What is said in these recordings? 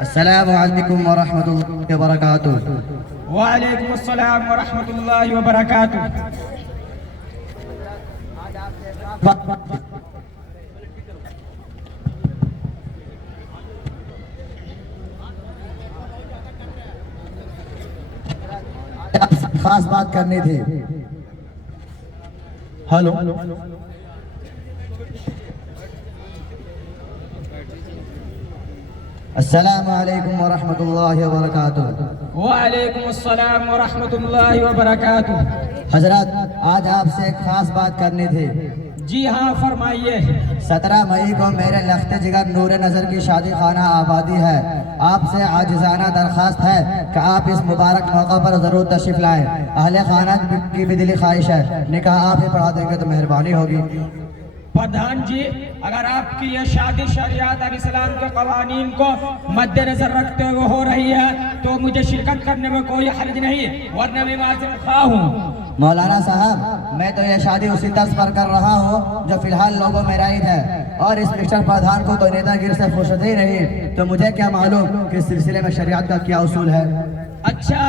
السلام علیکم ورحمۃ اللہ وبرکاتہ۔ وعلیکم السلام ورحمۃ اللہ وبرکاتہ۔ خاص بات کرنی تھی۔ ہلو، السلام علیکم ورحمۃ اللہ وبرکاتہ۔ وعلیکم السلام ورحمۃ اللہ وبرکاتہ۔ حضرت، آج آپ سے ایک خاص بات کرنی تھی۔ جی ہاں، فرمائیے۔ 17 مئی کو میرے لخت جگر نور نظر کی شادی خانہ آبادی ہے۔ آپ سے عاجزانہ درخواست ہے کہ آپ اس مبارک موقع پر ضرور تشریف لائیں۔ اہل خانہ کی بھی دلی خواہش ہے، نکاح آپ ہی پڑھا دیں گے تو مہربانی ہوگی۔ پردھان جی، اگر آپ کی یہ شادی شریعت اور اسلام کے قوانین کو مد نظر رکھتے ہوئے ہو رہی ہے تو مجھے شرکت کرنے میں کوئی حرج نہیں، ورنہ میں معذرت خواہ ہوں۔ مولانا صاحب، میں تو یہ شادی اسی طرز پر کر رہا ہوں جو فی الحال لوگوں میں رائج ہے، اور اس مسٹر پردھان کو تو نیتا گیر سے فرصت ہی نہیں، تو مجھے کیا معلوم کہ اس سلسلے میں شریعت کا کیا اصول ہے۔ اچھا،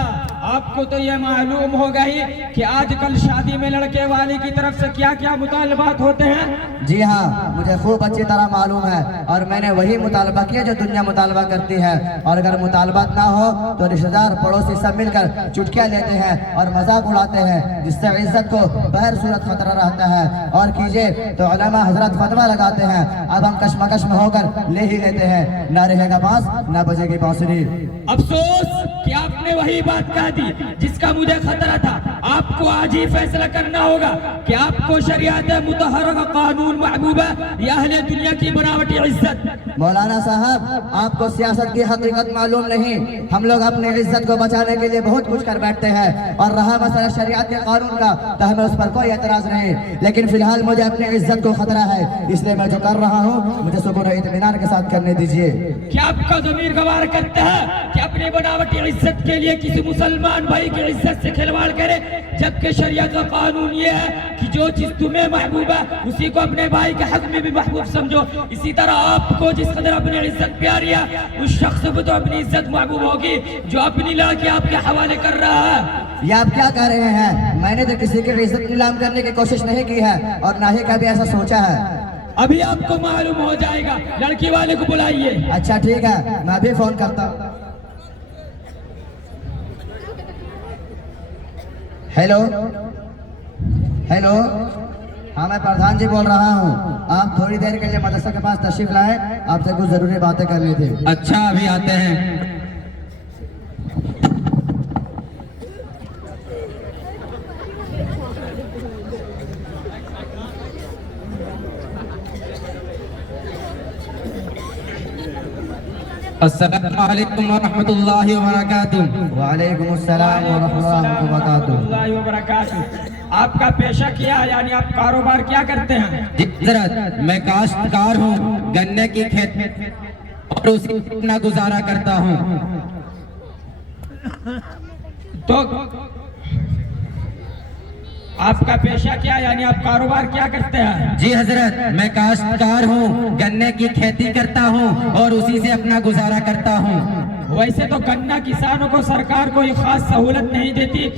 آپ کو تو یہ معلوم ہوگا ہی کہ آج کل شادی میں لڑکے والے کی طرف سے کیا کیا مطالبات ہوتے ہیں۔ جی ہاں، مجھے خوب اچھی طرح معلوم ہے، اور میں نے وہی مطالبہ کیا جو دنیا مطالبہ کرتی ہے، اور اگر مطالبات نہ ہو تو رشتہ دار پڑوسی سب مل کر چٹکیاں لیتے ہیں اور مذاق اڑاتے ہیں، جس سے عزت کو بہر صورت خطرہ رہتا ہے۔ اور کیجئے تو علماء حضرت فتویٰ لگاتے ہیں، اب ہم کشمکش میں ہو کر لے ہی لیتے ہیں، نہ رہے گا بانس نہ بجے گی بانسری۔ افسوس کہ آپ نے وہی بات کہہ دی جس کا مجھے خطرہ تھا۔ آپ کو آج ہی فیصلہ کرنا ہوگا کہ آپ کو شریعت مطہرہ کا قانون محبوب ہے یا اہل دنیا کی بناوٹی عزت۔ مولانا صاحب، آپ کو سیاست کی حقیقت معلوم نہیں۔ ہم لوگ اپنی عزت کو بچانے کے لیے بہت کچھ کر بیٹھتے ہیں، اور رہا مسئلہ شریعت کے قانون کا تو ہمیں اس پر کوئی اعتراض نہیں، لیکن فی الحال مجھے اپنی عزت کو خطرہ ہے، اس لیے میں جو کر رہا ہوں مجھے سکون و اطمینان کے ساتھ کرنے دیجیے۔ کیا آپ کا ضمیر گوار کرتا ہے کہ اپنی بناوٹی عزت کے لیے کسی مسلمان بھائی کی عزت سے کھلواڑ کرے، جبکہ شریعت کا قانون یہ ہے کہ جو چیز تمہیں محبوب ہے اسی کو اپنے بھائی کے حق میں بھی محبوب سمجھو۔ اسی طرح آپ کو جس قدر اپنی عزت پیاری ہے اس شخص کو تو اپنی عزت محبوب ہوگی جو اپنی لڑکی آپ کے حوالے کر رہا ہے۔ یہ آپ کیا کہہ رہے ہیں؟ میں نے تو کسی کی عزت نیلام کرنے کی کوشش نہیں کی ہے، اور نہ ہی کبھی ایسا سوچا ہے۔ ابھی آپ کو معلوم ہو جائے گا، لڑکی والے کو بلائیے۔ اچھا ٹھیک ہے، میں ابھی فون کرتا ہوں۔ ہیلو ہیلو، ہاں میں پردھان جی بول رہا ہوں، آپ تھوڑی دیر کے لیے مدرسہ کے پاس تشریف لائیں، آپ سے کچھ ضروری باتیں کرنی تھی۔ اچھا، ابھی آتے ہیں۔ السلام علیکم ورحمۃ اللہ وبرکاتہ۔ وعلیکم السلام ورحمۃ اللہ وبرکاتہ۔ آپ کا پیشہ کیا ہے، یعنی آپ کاروبار کیا کرتے ہیں؟ جی حضرت، میں کاشتکار ہوں، گنے کی کھیت اور اسی اپنا گزارا کرتا ہوں۔ تو آپ کا پیشہ کیا ہے، یعنی آپ کاروبار کیا کرتے ہیں؟ جی حضرت، میں کاشتکار ہوں، گنے کی کھیتی کرتا ہوں اور اسی سے اپنا گزارا کرتا ہوں۔ ویسے تو گنا کسانوں کو سرکار کوئی خاص سہولت نہیں دیتی،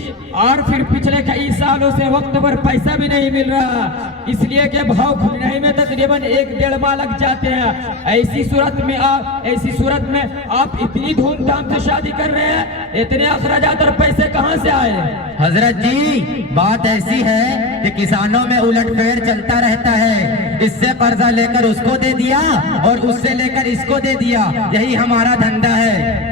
اور پھر پچھلے کئی سالوں سے وقت پر پیسہ بھی نہیں مل رہا، اس لیے کہ بھاؤ کھلنے میں تقریباً 1-1.5 ماہ لگ جاتے ہیں۔ ایسی صورت میں آپ اتنی دھوم دھام سے شادی کر رہے ہیں، اتنے اخراجات اور پیسے کہاں سے آئے؟ حضرت جی، بات ایسی ہے کہ کسانوں میں الٹ پھیر چلتا رہتا ہے، اس سے قرضہ لے کر اس کو دے دیا اور اس سے لے کر اس کو دے دیا، یہی ہمارا دھندا ہے۔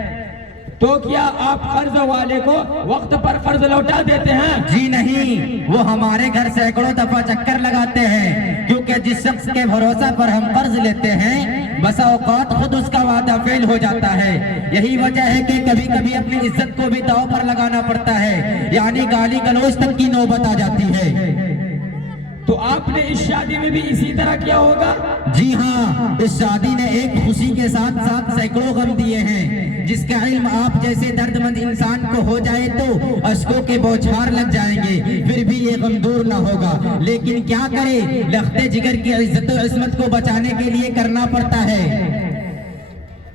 تو کیا آپ قرض والے کو وقت پر قرض لوٹا دیتے ہیں؟ جی نہیں، وہ ہمارے گھر سینکڑوں دفعہ چکر لگاتے ہیں، کیونکہ جس شخص کے بھروسہ پر ہم قرض لیتے ہیں بسا اوقات خود اس کا وعدہ فیل ہو جاتا ہے۔ یہی وجہ ہے کہ کبھی کبھی اپنی عزت کو بھی داؤ پر لگانا پڑتا ہے، یعنی گالی گلوچ تک کی نوبت آ جاتی ہے۔ تو آپ نے اس شادی میں بھی اسی طرح کیا ہوگا؟ جی ہاں، اس شادی نے ایک خوشی کے ساتھ ساتھ سینکڑوں غم دیے ہیں، جس کا علم آپ جیسے درد مند انسان کو ہو جائے تو اشکوں کے بوچھار لگ جائیں گے، پھر بھی یہ غم دور نہ ہوگا۔ لیکن کیا کرے، لخت جگر کی عزت و عصمت کو بچانے کے لیے کرنا پڑتا ہے۔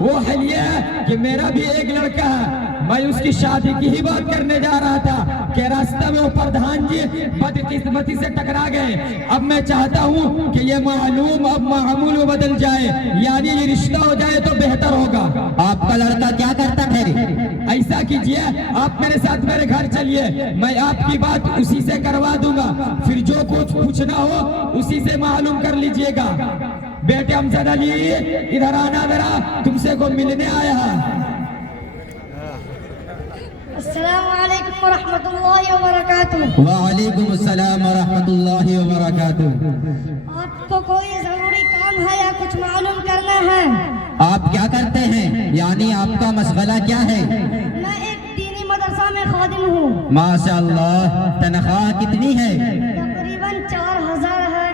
وہ حل یہ ہے کہ میرا بھی ایک لڑکا ہے، میں اس کی شادی کی ہی بات کرنے جا رہا تھا کہ راستہ میں وہ پردھان جی بدقسمتی سے ٹکرا گئے۔ اب میں چاہتا ہوں کہ یہ معلوم اب معمول میں بدل جائے، یعنی یہ رشتہ ہو جائے تو بہتر ہوگا۔ آپ کا لڑکا کیا کرتا پھر؟ ایسا کیجئے، آپ میرے ساتھ میرے گھر چلیے، میں آپ کی بات اسی سے کروا دوں گا، پھر جو کچھ پوچھنا ہو اسی سے معلوم کر لیجئے گا۔ بیٹے امجد علی ادھر آنا ذرا، تم سے کو ملنے آیا ہے۔ السلام علیکم ورحمۃ اللہ وبرکاتہ۔ وعلیکم السلام ورحمۃ اللہ وبرکاتہ۔ آپ کو کوئی ضروری کام ہے یا کچھ معلوم کرنا ہے؟ آپ کیا کرتے ہیں، یعنی آپ کا مشغلہ کیا ہے؟ میں ایک دینی مدرسہ میں خادم ہوں۔ ماشاء اللہ، تنخواہ کتنی ہے؟ تقریباً 4000 ہے۔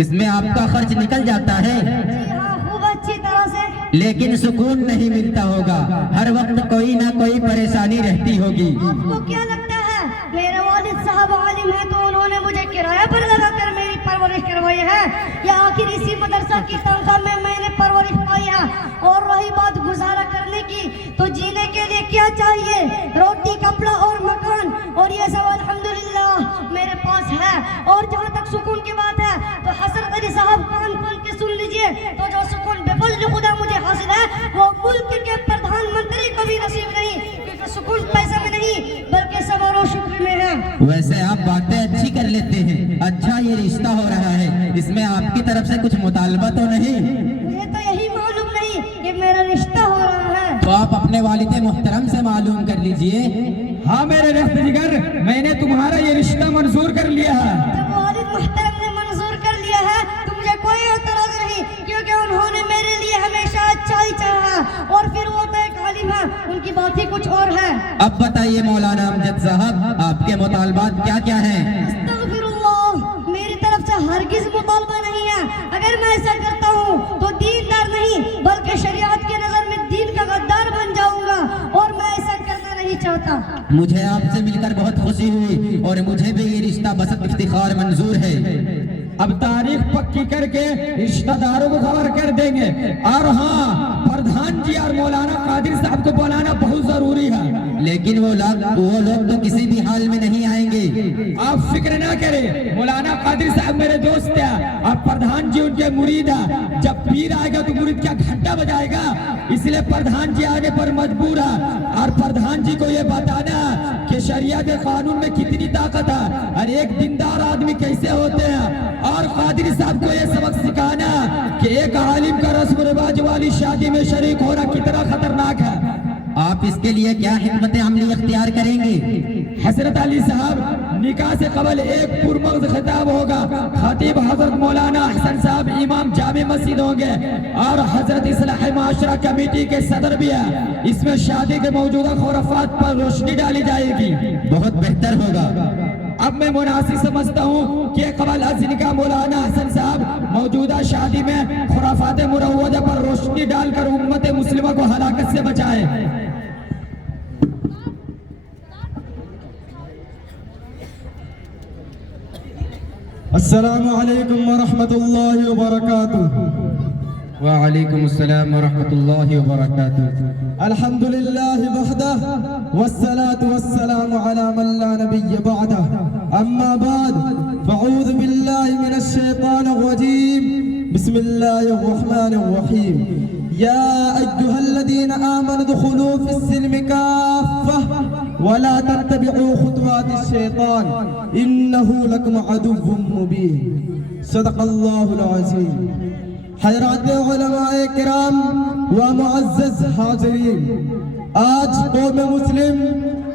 اس میں آپ کا خرچ نکل جاتا ہے؟ جی ہاں، خوب اچھی طرح سے۔ لیکن سکون نہیں ملتا ہوگا، ہر وقت کوئی نہ کوئی پریشانی رہتی ہوگی۔ آپ کو کیا لگتا ہے میرے والد صاحب عالم ہیں تو انہوں نے مجھے کرایہ پر لگا کر میری پرورش کروائی ہے، یا آخر اسی مدرسہ کی تنخواہ میں نے پرورش پائی ہے؟ اور رہی بات گزارا کرنے کی، تو جینے کے لیے کیا چاہیے؟ روٹی، کپڑا اور مکان، اور یہ سب الحمدللہ میرے پاس ہے۔ اور جہاں تک سکون کی بات ہے تو حضرت علی صاحب کان کھول کے سن لیجئے، تو جو سکون بے فضل خدا مجھے حاصل ہے وہ ملک کے پردھان منتری کو بھی نصیب نہیں، کیونکہ سکون پیسے میں نہیں بلکہ صبر و شکر میں ہے۔ ویسے آپ باتیں اچھی کر لیتے ہیں، اچھا یہ رشتہ ہو رہا ہے، اس میں آپ کی طرف سے کچھ مطالبہ تو نہیں؟ مجھے تو یہی معلوم نہیں کہ میرا رشتہ ہو رہا ہے۔ تو آپ اپنے والد محترم سے معلوم کر لیجئے۔ ہاں میرے رفت جگر، میں نے تمہارا یہ رشتہ منظور کر لیا ہے۔ جب والد محترم نے منظور کر لیا ہے تو مجھے کوئی اعتراض نہیں، کیونکہ انہوں نے میرے لیے ہمیشہ اچھا ہی چاہا، اور پھر وہ تو ایک عالم ہے، ان کی بات ہی کچھ اور ہے۔ اب بتائیے مولانا امجد صاحب، آپ کے مطالبات کیا کیا ہیں؟ استغفر اللہ، میری طرف سے ہرگز مطالبہ نہیں ہے۔ اگر میں ایسا کرتا ہوں تو دیندار نہیں بلکہ شریعت کی نظر میں دین کا غدار بن جاؤں گا، اور میں ایسا کرنا نہیں چاہتا۔ مجھے آپ سے مل کر بہت خوشی ہوئی، اور مجھے بھی یہ رشتہ بسط افتخار منظور ہے۔ اب تاریخ پکی کر کے رشتہ داروں کو خبر کر دیں گے، اور ہاں پردھان جی اور مولانا قادر صاحب کو بلانا بہت ضروری ہے۔ لیکن وہ لوگ تو کسی بھی حال میں نہیں آئیں گے۔ آپ فکر نہ کریں، مولانا قادر صاحب میرے دوست ہیں اور پردھان جی ان کے مرید ہیں، جب پیر آئے گا تو مرید کیا گھنٹہ بجائے گا، اس لیے پردھان جی آنے پر مجبور ہے، اور پردھان جی کو یہ بتانا کہ شریعت قانون میں کتنی طاقت ہے اور ایک دیندار آدمی کیسے ہوتے ہیں، اور قادری صاحب کو یہ سبق سکھانا کہ ایک عالم کا رسم و رواج والی شادی میں شریک ہونا کتنا خطرناک ہے۔ آپ اس کے لیے کیا حکمت عملی اختیار کریں گے؟ حضرت علی صاحب، نکاح سے قبل ایک پرمغز خطاب ہوگا، خطیب حضرت مولانا احسن صاحب امام جامع مسجد ہوں گے، اور حضرت اصلاح معاشرہ کمیٹی کے صدر بھی ہے۔ اس میں شادی کے موجودہ خرافات پر روشنی ڈالی جائے گی۔ بہت بہتر ہوگا۔ اب میں مناسب سمجھتا ہوں کہ قبل از نکاح مولانا احسن صاحب موجودہ شادی میں خرافات مروجہ پر روشنی ڈال کر امت مسلمہ کو ہلاکت سے بچائے۔ السلام علیکم ورحمۃ اللہ وبرکاتہ۔ وعلیکم السلام ورحمۃ اللہ وبرکاتہ۔ الحمد للہ وحدہ والصلاة والسلام علی من لا نبی بعدہ، اما بعد فاعوذ باللہ من الشیطان الرجیم، بسم اللہ الرحمن الرحیم۔ یا ایہا الذین آمنوا ادخلوا فی السلم کافہ ولا تتبعوا خطوات الشیطان انہ لکم عدو مبین۔ صدق اللہ العظیم۔ حضرات علماء کرام و معزز حاضرین، آج قوم مسلم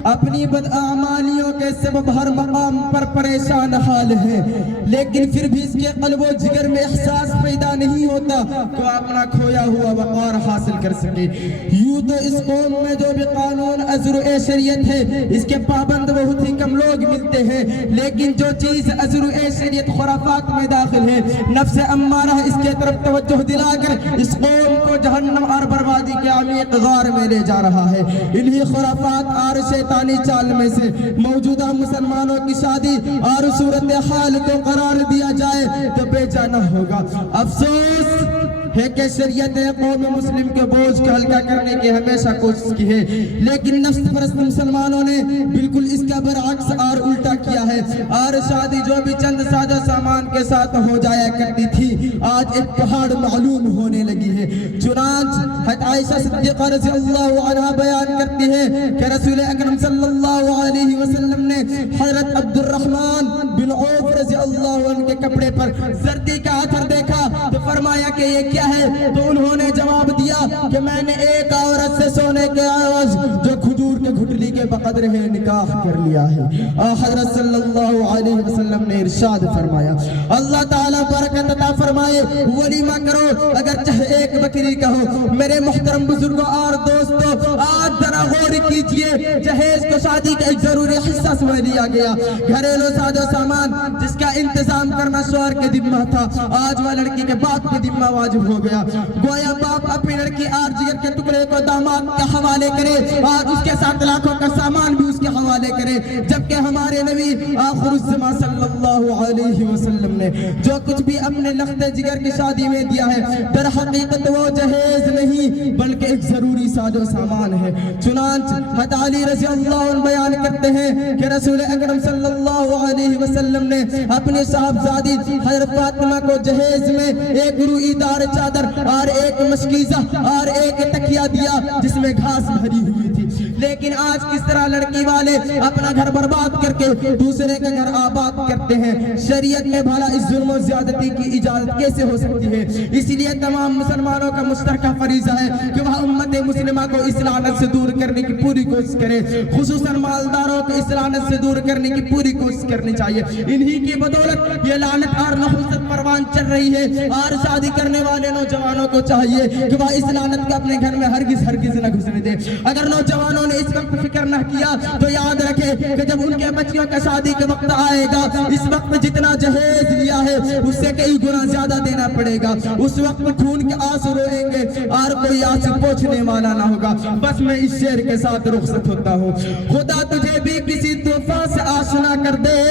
اپنی بداعمالیوں کے سبب ہر مقام پر پریشان حال ہے، لیکن پھر بھی اس کے قلب و جگر میں احساس پیدا نہیں ہوتا کہ اپنا کھویا ہوا وقار حاصل کر سکے۔ یوں تو اس قوم میں جو بھی قانون ازر شریعت ہے اس کے پابند بہت ہی کم لوگ ملتے ہیں، لیکن جو چیز ازر شریعت خرافات میں داخل ہے، نفس امارہ اس کے طرف توجہ دلا کر اس قوم کو جہنم اور بربادی کے عمیق غار میں لے جا رہا ہے۔ انہی خرافات اور شیطانی چال میں سے موجودہ مسلمانوں کی شادی اور صورتحال کو قرار دیا جائے تو بے جانا ہوگا۔ افسوس ہے کہ شریعت نے قوم مسلم کے بوجھ کو ہلکا کرنے کی ہمیشہ کوشش کی ہے، لیکن نفس پرست مسلمانوں نے بالکل اس کا برعکس اور الٹا کیا ہے، اور شادی جو بھی چند سادہ سامان کے ساتھ ہو جایا کرتی تھی آج ایک پہاڑ معلوم ہونے لگی ہے۔ چنانچہ حضرت عائشہ صدیقہ رضی اللہ عنہ بیان کرتی ہے کہ رسول اکرم صلی اللہ علیہ وسلم نے حضرت عبد الرحمن بن عوف رضی اللہ عنہ کے کپڑے پر زردی کا اثر دیکھا تو فرمایا کہ یہ کیا ہے؟ تو انہوں نے جواب دیا کہ میں نے ایک عورت سے سونے کے عوض جو کھجور کے گھٹلی کے بقدر ہے نکاح کر لیا ہے۔ اور حضرت صلی اللہ علیہ وسلم نے ارشاد فرمایا، اللہ تعالیٰ برکت عطا فرمائے، ولیمہ کرو اگر چاہے ایک بکری کا ہو۔ میرے محترم بزرگوں اور دوستوں، آج ذرا غور کیجئے، جہیز کو شادی کا ایک ضروری حصہ سمجھ لیا گیا، گھریلو ساز و سامان جس کا انتظام کرنا شوہر کے ذمہ تھا آج وہ لڑکی کے باپ کے ذمہ واجب ہو گیا۔ گویا باپ اپنی لڑکی اور جگر کے ٹکڑے کو داماد کے حوالے کرے اور اس کے ساتھ لاکھوں کا سامان بھی اس کے حوالے کرے، جبکہ ہمارے نبی آخر الزمان صلی اللہ علیہ وسلم نے جو کچھ بھی اپنے لخت جگر کی شادی میں دیا ہے در حقیقت وہ جہیز نہیں بلکہ ایک ضروری ساز و سامان ہے۔ چنانچہ حضرت علی رضی اللہ عنہ بیان کرتے ہیں کہ رسول اکرم صلی اللہ علیہ وسلم نے اپنی صاحبزادی حضرت فاطمہ کو جہیز میں ایک روئی دار چادر اور ایک مشکیزہ اور ایک تکیہ دیا جس میں گھاس بھری ہوئی تھی۔ لیکن آج کس طرح لڑکی والے اپنا گھر برباد کر کے دوسرے کا گھر آباد کرتے ہیں۔ شریعت میں بھلا اس ظلم و زیادتی کی اجازت کیسے ہو سکتی ہے؟ اس لیے تمام مسلمانوں کا مشترکہ فریضہ ہے کہ وہ امت مسلمہ کو اس لعنت سے دور کرنے کی پوری کوشش کرے، خصوصاً مالداروں کو اس لعنت سے دور کرنے کی پوری کوشش کرنی چاہیے۔ انہی کی بدولت یہ لعنت اور نحوست پروان چل رہی ہے، اور شادی کرنے والے نوجوانوں کو چاہیے کہ وہ اس لعنت کو اپنے گھر میں ہرگز نہ گھسنے دے۔ اگر نوجوانوں نے اس وقت فکر نہ کیا تو یاد رکھے کہ جب ان کے بچیوں کا شادی کا وقت آئے گا اس وقت جتنا جہیز لیا ہے اس سے کئی گنا زیادہ دینا پڑے گا۔ اس وقت خون کے آنسو روئیں گے اور کوئی آنسو پوچھنے والا نہ ہوگا۔ بس میں اس شعر کے ساتھ رخصت ہوتا ہوں۔ خدا تجھے بھی کسی طوفان سے آشنا کر دے،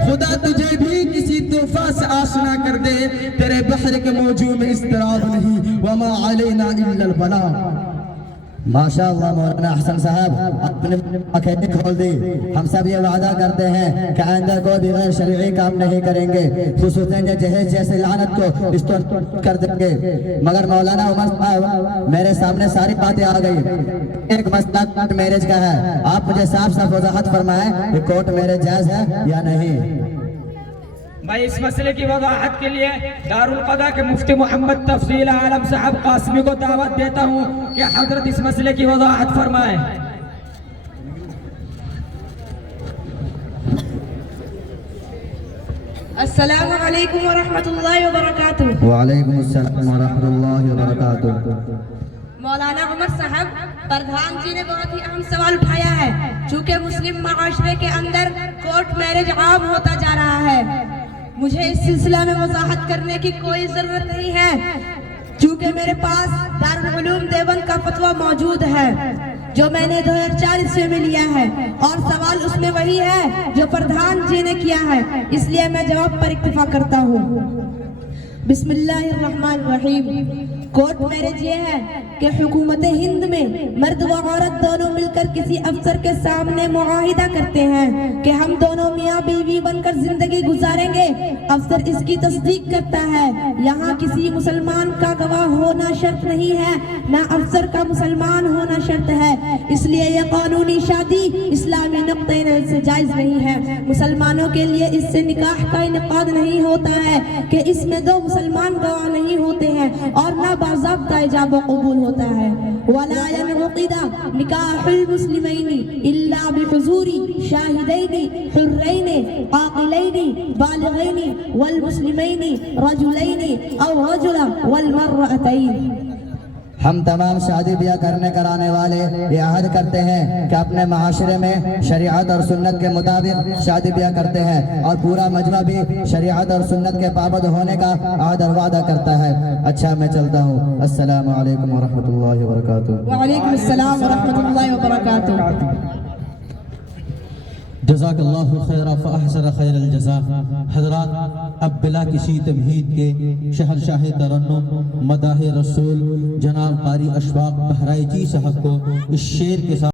خدا تجھے بھی کسی طوفان سے آشنا کر دے، تیرے بحر کے موجوں میں اضطراب نہیں، وما علینا الا البلاغ۔ ماشاءاللہ مولانا احسن صاحب اپنے آنکھیں کھول دی۔ ہم سب یہ وعدہ کرتے ہیں کہ آئندہ کوئی بھی غیر شرعی کام نہیں کریں گے، خصوصاً جہیز جیسے لعنت کو استعمال کر دیں گے۔ مگر مولانا عمر صاحب میرے سامنے ساری باتیں آ گئی، ایک مسئلہ کورٹ میرج کا ہے، آپ مجھے صاف صاف وضاحت فرمائیں کہ کورٹ میرج جائز ہے یا نہیں۔ میں اس مسئلے کی وضاحت کے لیے دارالقضا کے مفتی محمد تفضیل عالم صاحب قاسمی کو دعوت دیتا ہوں کہ حضرت اس مسئلے کی وضاحت فرمائیں۔ السلام علیکم ورحمۃ اللہ وبرکاتہ۔ وعلیکم السلام ورحمۃ اللہ وبرکاتہ۔ مولانا عمر صاحب، پردھان جی نے بہت ہی اہم سوال اٹھایا ہے۔ چونکہ مسلم معاشرے کے اندر کورٹ میرج عام ہوتا جا رہا ہے، مجھے اس سلسلہ میں وضاحت کرنے کی کوئی ضرورت نہیں ہے، چونکہ میرے پاس دارالعلوم دیوبند کا فتویٰ موجود ہے جو میں نے 2004 میں لیا ہے، اور سوال اس میں وہی ہے جو پردھان جی نے کیا ہے، اس لیے میں جواب پر اکتفا کرتا ہوں۔ بسم اللہ الرحمن الرحیم۔ کورٹ میرج یہ ہے کہ حکومت ہند میں مرد و عورت دونوں مل کر کسی افسر کے سامنے معاہدہ کرتے ہیں کہ ہم دونوں میاں بیوی بن کر زندگی گزاریں گے۔ افسر اس کی تصدیق کرتا ہے۔ یہاں کسی مسلمان کا گواہ ہونا شرط نہیں ہے، نہ افسر کا مسلمان ہونا شرط ہے، اس لیے یہ قانونی شادی اسلامی نقطۂ نظر سے جائز نہیں ہے۔ مسلمانوں کے لیے اس سے نکاح کا انعقاد نہیں ہوتا ہے کہ اس میں دو مسلمان گواہ نہیں ہوتے ہیں، اور نہ باضابطہ ایجاب و قبول ہوتا ہے۔ وَلَا يَنْعُقِدَ نِكَاحُ الْمُسْلِمَيْنِ إِلَّا بِحُضُورِ شَاهِدَيْنِ حُرَّيْنِ عَاقِلَيْنِ بَالِغَيْنِ وَالْمُسْلِمَيْنِ رَجُلَيْنِ أَوْ رَجُلًا وَالْمَرْأَتَيْنِ۔ ہم تمام شادی بیاہ کرنے کرانے والے یہ عہد کرتے ہیں کہ اپنے معاشرے میں شریعت اور سنت کے مطابق شادی بیاہ کرتے ہیں، اور پورا مجمع بھی شریعت اور سنت کے پابند ہونے کا عہد اور وعدہ کرتا ہے۔ اچھا میں چلتا ہوں، السلام علیکم ورحمۃ اللہ وبرکاتہ۔ وعلیکم السلام ورحمۃ اللہ وبرکاتہ۔ جزاک اللہ خیر فاحسن خیر الجزا۔ حضرات، اب بلا کسی تمہید کے شہنشاہ ترنم مداح رسول جناب قاری اشفاق بہرائچی صاحب کو اس شعر کے ساتھ